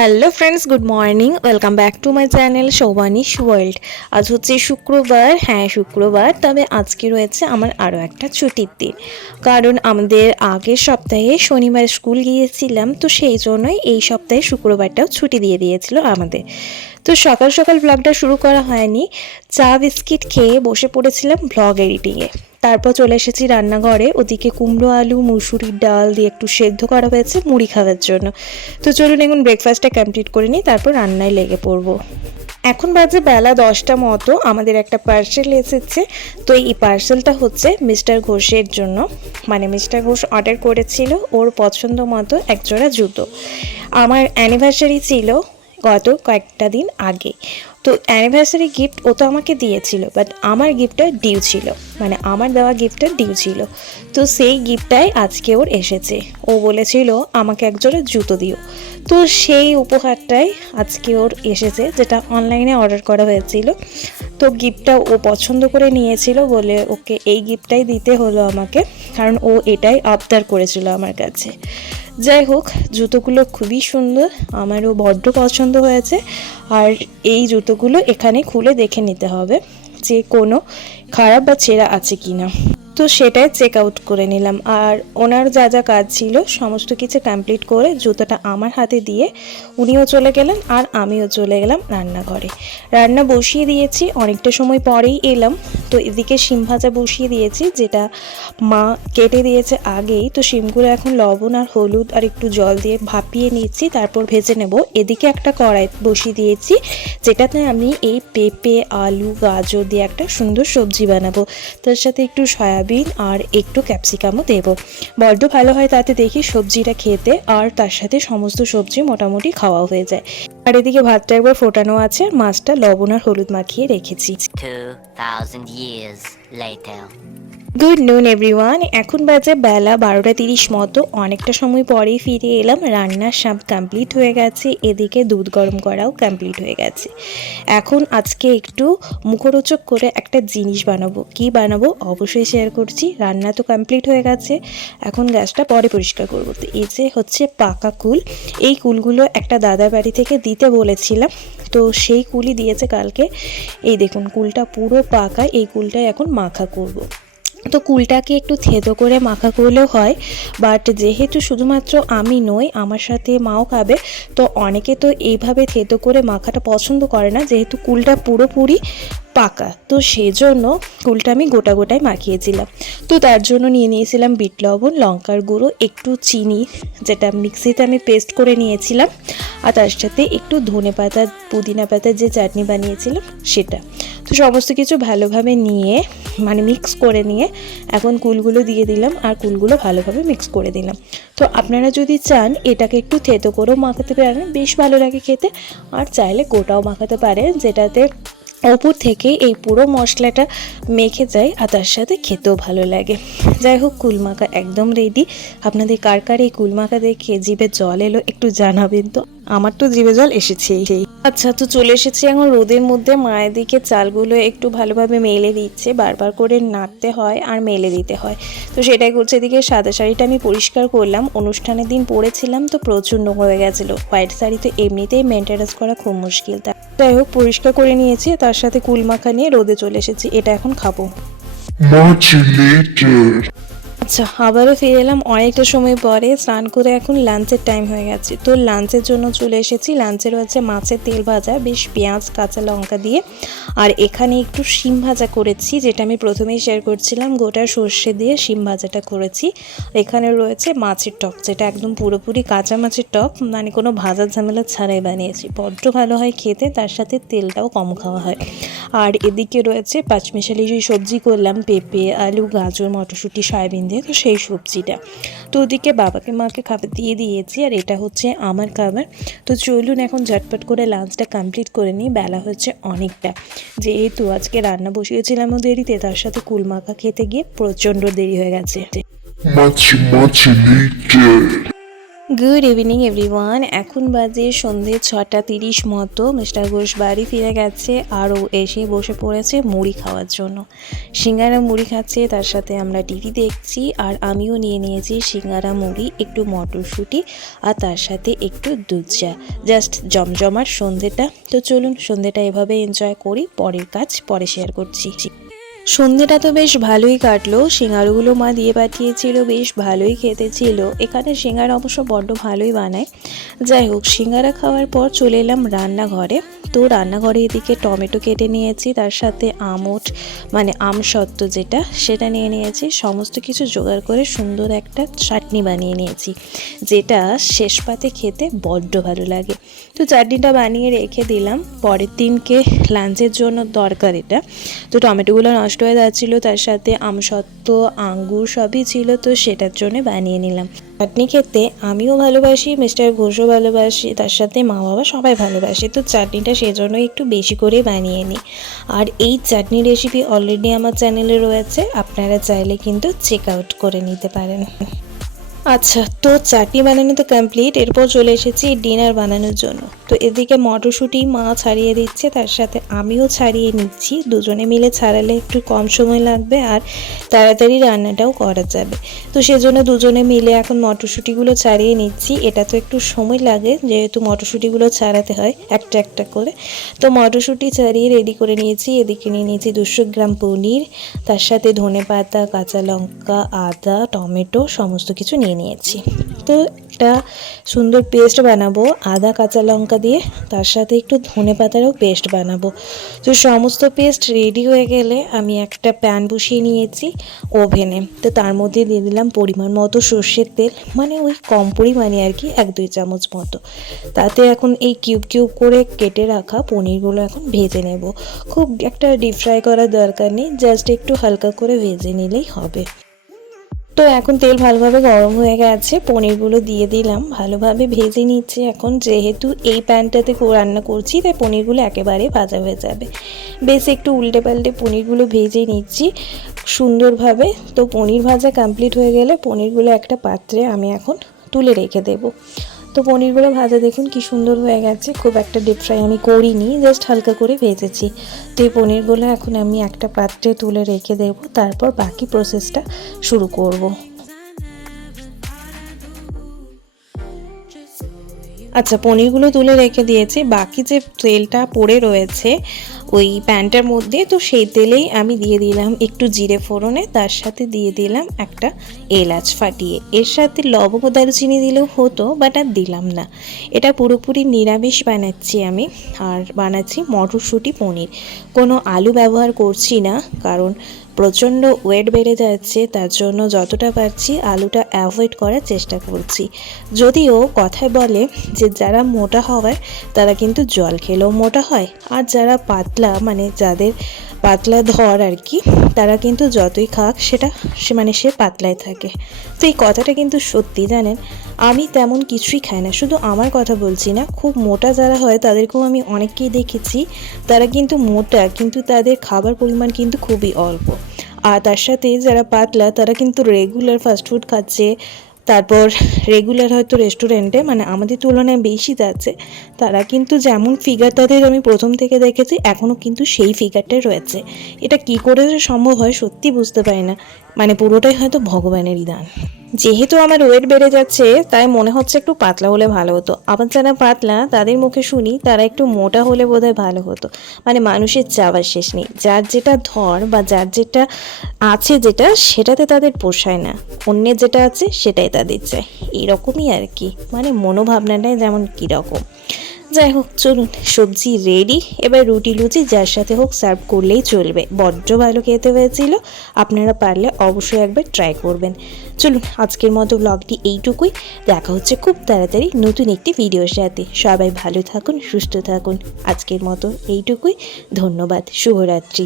Hello friends, good morning. Welcome back to my channel Shobhanish world. আজ হচ্ছে শুক্রবার, হ্যাঁ শুক্রবার, তবে আজকে রয়েছে আমার আরও একটা ছুটির দিন। কারণ আমাদের আগের সপ্তাহে শনিবার স্কুল গিয়েছিলাম, তো সেই জন্যই এই সপ্তাহে শুক্রবারটাও ছুটি দিয়ে দিয়েছিল আমাদের। তো সকাল সকাল ব্লগটা শুরু করা হয়নি, চা বিস্কিট খেয়ে বসে পড়েছিলাম ব্লগ এডিটিংয়ে। তারপর চলে এসেছি রান্নাঘরে, ওদিকে কুমড়ো আলু মুসুরির ডাল দিয়ে একটু সেদ্ধ করা হয়েছে মুড়ি খাওয়ার জন্য। তো চলুন এখন ব্রেকফাস্টটা কমপ্লিট করে নিই, তারপর রান্নায় লেগে পড়বো। এখন বাজে বেলা 10টা মতো, আমাদের একটা পার্সেল এসেছে। তো এই পার্সেলটা হচ্ছে মিস্টার ঘোষের জন্য, মানে মিস্টার ঘোষ অর্ডার করেছিল ওর পছন্দ মতো একজোড়া জুতো। আমার অ্যানিভার্সারি ছিল গত কয়েকটা দিন আগে, তো অ্যানিভার্সারি গিফট ও তো আমাকে দিয়েছিল, বাট আমার গিফটটা ডিউ ছিল, মানে আমার দেওয়া গিফটটা ডিউ ছিল। তো সেই গিফটটাই আজকে ওর এসেছে। ও বলেছিল আমাকে একজোড়া জুতো দিও, তো সেই উপহারটাই আজকে ওর এসেছে, যেটা অনলাইনে অর্ডার করা হয়েছিল। তো গিফটটা ও পছন্দ করে নিয়েছিল বলে ওকে এই গিফটটাই দিতে হলো আমাকে, কারণ ও এটাই আবদার করেছিল আমার কাছে। যাই হোক, জুতোগুলো খুবই সুন্দর, আমারও বড্ড পছন্দ হয়েছে। আর এই জুতোগুলো এখানে খুলে দেখে নিতে হবে যে কোনো খারাপ বা ছেঁড়া আছে কি না। তো সেটাই চেক আউট করে নিলাম, আর ওনার যা যা কাজ ছিল সমস্ত কিছু কমপ্লিট করে জুতোটা আমার হাতে দিয়ে উনিও চলে গেলেন আর আমিও চলে গেলাম রান্নাঘরে। রান্না বসিয়ে দিয়েছি, অনেকটা সময় পরেই এলাম। তো এদিকে শিম ভাজা বসিয়ে দিয়েছি, যেটা মা কেটে দিয়েছে আগেই। তো শিমগুলো এখন লবণ আর হলুদ আর একটু জল দিয়ে ভাপিয়ে নিচ্ছি, তারপর ভেজে নেব। এদিকে একটা কড়াই বসিয়ে দিয়েছি, যেটাতে আমি এই পেঁপে আলু গাজর দিয়ে একটা সুন্দর সবজি বানাবো। তার সাথে একটু সয়াবিন আর একটু ক্যাপসিকামও দেবো, বড্ড ভালো হয় তাতে দেখি সবজিটা খেতে, আর তার সাথে সমস্ত সবজি মোটামুটি খাওয়া হয়ে যায়। আর এদিকে ভাতটা একবার ফোটানো আছে, আর মাছটা লবণ আর হলুদ মাখিয়ে রেখেছি। 2000 years later. গুড নুন এভরিওয়ান, এখন বাজে বেলা 12:30 মতো। অনেকটা সময় পরেই ফিরে এলাম, রান্নার সব কমপ্লিট হয়ে গেছে, এদিকে দুধ গরম করাও কমপ্লিট হয়ে গেছে। এখন আজকে একটু মুখরোচক করে একটা জিনিস বানাবো, কি বানাবো অবশ্যই শেয়ার করছি। রান্না তো কমপ্লিট হয়ে গেছে, এখন গ্যাসটা পরে পরিষ্কার করবো। তো এই যে হচ্ছে পাকা কুল, এই কুলগুলো একটা দাদার বাড়ি থেকে দিতে বলেছিলাম, তো সেই কুলই দিয়েছে কালকে। এই দেখুন কুলটা পুরো পাকা, এই কুলটাই এখন মাখা করব। তো কুলটাকে একটু থেতো করে মাখা করলেও হয়, বাট যেহেতু শুধুমাত্র আমি নই, আমার সাথে মাও খাবে, তো অনেকে তো এইভাবে থেতো করে মাখাটা পছন্দ করে না, যেহেতু কুলটা পুরোপুরি পাকা। তো সেজন্য কুলটা আমি গোটা গোটায় মাখিয়েছিলাম। তো তার জন্য নিয়ে নিয়েছিলাম বিট লবণ, লঙ্কার গুঁড়ো, একটু চিনি, যেটা মিক্সিতে আমি পেস্ট করে নিয়েছিলাম, আর তার সাথে একটু ধনে পাতা পুদিনা পাতার যে চাটনি বানিয়েছিলাম সেটা। তো সমস্ত কিছু ভালোভাবে নিয়ে, মানে মিক্স করে নিয়ে এখন কুলগুলো দিয়ে দিলাম, আর কুলগুলো ভালোভাবে মিক্স করে দিলাম। তো আপনারা যদি চান এটাকে একটু থেতো করেও মাখাতে পারেন, বেশ ভালো লাগে খেতে, আর চাইলে গোটাও মাখাতে পারেন, যেটাতে ওপর থেকে এই পুরো মশলাটা মেখে যায় আর তার সাথে খেতেও ভালো লাগে। যাই হোক, কুলমাখা একদম রেডি। আপনাদের কার কার এই কুলমাখা দেখে জিভে জল এলো একটু জানাবেন তো, আমার তো জিভে জল এসেছেই। আচ্ছা, তো চলে এসেছি এখন রোদের মধ্যে। মায়ের দিকে চালগুলো একটু ভালোভাবে মেলে দিচ্ছে, বারবার করে নাড়তে হয় আর মেলে দিতে হয়, তো সেটাই করছে। এদিকে সাদা শাড়িটা আমি পরিষ্কার করলাম, অনুষ্ঠানের দিন পরেছিলাম তো প্রচুর নোংরা হয়ে গেছিলো। হোয়াইট শাড়ি তো এমনিতেই মেনটেনেন্স করা খুব মুশকিল, যাই হোক পরিষ্কার করে নিয়েছি, তার সাথে কুলমাখা নিয়ে রোদে চলে এসেছি, এটা এখন খাবো। আচ্ছা, আবারও ফিরে এলাম অনেকটা সময় পরে। স্নান করে এখন লাঞ্চের টাইম হয়ে গেছে, তো লাঞ্চের জন্য চলে এসেছি। লাঞ্চের হচ্ছে মাছের তেল ভাজা, বেশ পেঁয়াজ কাঁচা লঙ্কা দিয়ে, আর এখানে একটু শিম ভাজা করেছি, যেটা আমি প্রথমেই শেয়ার করছিলাম, গোটা সর্ষে দিয়ে শিম ভাজাটা করেছি। এখানে রয়েছে মাছের টক, যেটা একদম পুরোপুরি কাঁচা মাছের টক, মানে কোনো ভাজার ঝামেলা ছাড়াই বানিয়েছি, বড্ড ভালো হয় খেতে, তার সাথে তেলটাও কম খাওয়া হয়। আর এদিকে রয়েছে পাঁচমিশালি যে সবজি করলাম, পেঁপে আলু গাজর মটরশুঁটি সয়াবিন দিয়ে, তো সেই সবজিটা। তো ওদিকে বাবাকে মাকে খাবার দিয়ে দিয়েছি, আর এটা হচ্ছে আমার খাবার। তো চলুন এখন ঝটপট করে লাঞ্চটা কমপ্লিট করে নিই, বেলা হচ্ছে অনেকটা। যেহেতু আজকে রান্না বসিয়েছিলাম দেরিতে, তার সাথে কুলমাখা খেতে গিয়ে প্রচণ্ড দেরি হয়ে গেছে। Good evening everyone. এখন বাজে সন্ধে 6:30 মতো। মিস্টার ঘোষ বাড়ি ফিরে গেছে আর ও এসে বসে পড়েছে মুড়ি খাওয়ার জন্য। সিঙ্গারা মুড়ি খাচ্ছে, তার সাথে আমরা টিভি দেখছি আর আমিও নিয়ে নিয়েছি সিঙ্গারা মুড়ি, একটু মটরশুঁটি আর তার সাথে একটু দুধ চা। জাস্ট জমজমার সন্ধেটা। তো চলুন সন্ধেটা এভাবে এনজয় করি, পরের কাজ পরে শেয়ার করছি। সন্ধেটা তো বেশ ভালোই কাটলো। সিঙ্গারাগুলো মা দিয়ে পাঠিয়েছিল, বেশ ভালোই খেতে ছিল। এখানে সিঙ্গারা অবশ্য বড্ড ভালোই বানায়। যাই হোক, সিঙ্গারা খাওয়ার পর চলে এলাম রান্নাঘরে। তো রান্নাঘরে এদিকে টমেটো কেটে নিয়েছি, তার সাথে আমট মানে আমসত্ত্ব যেটা সেটা নিয়ে নিয়েছি। সমস্ত কিছু জোগাড় করে সুন্দর একটা চাটনি বানিয়ে নিয়েছি, যেটা শেষ পাতে খেতে বড্ড ভালো লাগে। তো চাটনিটা বানিয়ে রেখে দিলাম, পরের দিনকে লাঞ্চের জন্য দরকার এটা। তো টমেটোগুলো নষ্ট হয়ে যাচ্ছিলো, তার সাথে আমসত্ত্ব আঙ্গুর সবই ছিল, তো সেটার জন্য বানিয়ে নিলাম। চাটনি খেতে আমিও ভালোবাসি, মিস্টার ঘোষও ভালোবাসি, তার সাথে মা বাবা সবাই ভালোবাসে। তো চাটনিটা সেজন্য একটু বেশি করে বানিয়ে নিই। আর এই চাটনি রেসিপি অলরেডি আমার চ্যানেলে রয়েছে, আপনারা চাইলে কিন্তু চেক আউট করে নিতে পারেন। আচ্ছা, তো চাটনি বানানো তো কমপ্লিট। এরপর চলে এসেছি ডিনার বানানোর জন্য। তো এদিকে মটরশুঁটি মা ছাড়িয়ে দিচ্ছে, তার সাথে আমিও ছাড়িয়ে নিচ্ছি। দুজনে মিলে ছাড়ালে একটু কম সময় লাগবে আর তাড়াতাড়ি রান্নাটাও করা যাবে। তো সেজন্য দুজনে মিলে এখন মটরশুঁটিগুলো ছাড়িয়ে নিচ্ছি। এটা তো একটু সময় লাগে, যেহেতু মটরশুঁটিগুলো ছাড়াতে হয় একটা একটা করে। তো মটরশুঁটি ছাড়িয়ে রেডি করে নিয়েছি। এদিকে নিয়ে নিয়েছি 200 গ্রাম পনির, তার সাথে ধনেপাতা, কাঁচা লঙ্কা, আদা, টমেটো সমস্ত কিছু নিয়ে নিয়েছি। তো একটা সুন্দর পেস্ট বানাবো আদা কাঁচা লঙ্কা দিয়ে, তার সাথে একটু ধনেপাতারও পেস্ট বানাবো। তো সমস্ত পেস্ট রেডি হয়ে গেলে আমি একটা প্যান বসিয়ে নিয়েছি ওভেনে। তো তার মধ্যে দিয়ে দিলাম পরিমাণ মতো সর্ষের তেল, মানে ওই কম পরিমাণে আর কি, 1-2 চামচ মতো। তাতে এখন এই কিউব কিউব করে কেটে রাখা পনিরগুলো এখন ভেজে নেব। খুব একটা ডিপ ফ্রাই করার দরকার নেই, জাস্ট একটু হালকা করে ভেজে নিলেই হবে। তো এখন তেল ভালোভাবে গরম হয়ে গেছে, পনিরগুলো দিয়ে দিলাম, ভালোভাবে ভেজে নিচ্ছি। এখন যেহেতু এই প্যানটাতে রান্না করছি, তাই পনিরগুলো একেবারে ভাজা হয়ে যাবে। বেশ একটু উল্টে পাল্টে পনিরগুলো ভেজে নিচ্ছি সুন্দরভাবে। তো পনির ভাজা কমপ্লিট হয়ে গেলে পনিরগুলো একটা পাত্রে আমি এখন তুলে রেখে দেবো। তো পনিরগুলো ভাজা দেখুন কি সুন্দর হয়ে গেছে। খুব একটা ডিপ ফ্রাই আমি করিনি, জাস্ট হালকা করে ভেজেছি। তো এই পনিরগুলো এখন আমি একটা পাত্রে তুলে রেখে দেবো, তারপর বাকি প্রসেসটা শুরু করব। আচ্ছা, পনিরগুলো তুলে রেখে দিয়েছি। বাকি যে তেলটা পড়ে রয়েছে ওই প্যানটার মধ্যে, তো সেই তেলেই আমি দিয়ে দিলাম একটু জিরে ফোড়নে, তার সাথে দিয়ে দিলাম একটা এলাচ ফাটিয়ে। এর সাথে লবঙ্গ দারুচিনি দিলেও হতো, বাট আর দিলাম না। এটা পুরোপুরি নিরামিষ বানাচ্ছি আমি, আর বানাচ্ছি মটরশুঁটি পনির। কোনো আলু ব্যবহার করছি না, কারণ প্রচণ্ড ওয়েট বেড়ে যাচ্ছে, তার জন্য যতটা পারছি আলুটা অ্যাভয়েড করার চেষ্টা করছি। যদিও কথায় বলে যে যারা মোটা হওয়ার তারা কিন্তু জল খেলেও মোটা হয়, আর যারা পাতলা মানে যাদের পাতলা ধর আর কি, তারা কিন্তু যতই খাক সে পাতলায় থাকে। তো এই কথাটা কিন্তু সত্যি, জানেন। আমি তেমন কিছুই খাই না, শুধু আমার কথা বলছি না, খুব মোটা যারা হয় তাদেরকেও আমি অনেককেই দেখেছি, তারা কিন্তু মোটা কিন্তু তাদের খাবার পরিমাণ কিন্তু খুবই অল্প। আর তার সাথে যারা পাতলা তারা কিন্তু রেগুলার ফাস্টফুড খাচ্ছে, তারপর রেগুলার হয়তো রেস্টুরেন্টে মানে আমাদের তুলনায় বেশি যাচ্ছে। তারা কিন্তু যেমন ফিগার তাদের আমি প্রথম থেকে দেখেছি, এখনও কিন্তু সেই ফিগারটাই রয়েছে। এটা কি করে সম্ভব হয় সত্যি বুঝতে পারি না, মানে পুরোটাই হয়তো ভগবানেরই দান। যেহেতু আমার ওয়েট বেড়ে যাচ্ছে, তাই মনে হচ্ছে একটু পাতলা হলে ভালো হতো। আবার যারা পাতলা তাদের মুখে শুনি তারা একটু মোটা হলে বোধহয় ভালো হতো। মানে মানুষের চাওয়ার শেষ নেই, যার যেটা ধর বা যার যেটা আছে যেটা সেটাতে তাদের পোষায় না, অন্যের যেটা আছে সেটাই তাদের চাই। এরকমই আর কি, মানে মনোভাবনাটাই যেমন কীরকম। যাই হোক, চলুন সবজি রেডি, এবার রুটি লুচি যার সাথে হোক সার্ভ করলেই চলবে। বড্ড ভালো খেতে হয়েছিল, আপনারা পারলে অবশ্যই একবার ট্রাই করবেন। চলুন আজকের মতো ব্লগটি এইটুকুই, দেখা হচ্ছে খুব তাড়াতাড়ি নতুন একটি ভিডিওর সাথে। সবাই ভালো থাকুন, সুস্থ থাকুন। আজকের মতো এইটুকুই, ধন্যবাদ, শুভরাত্রি।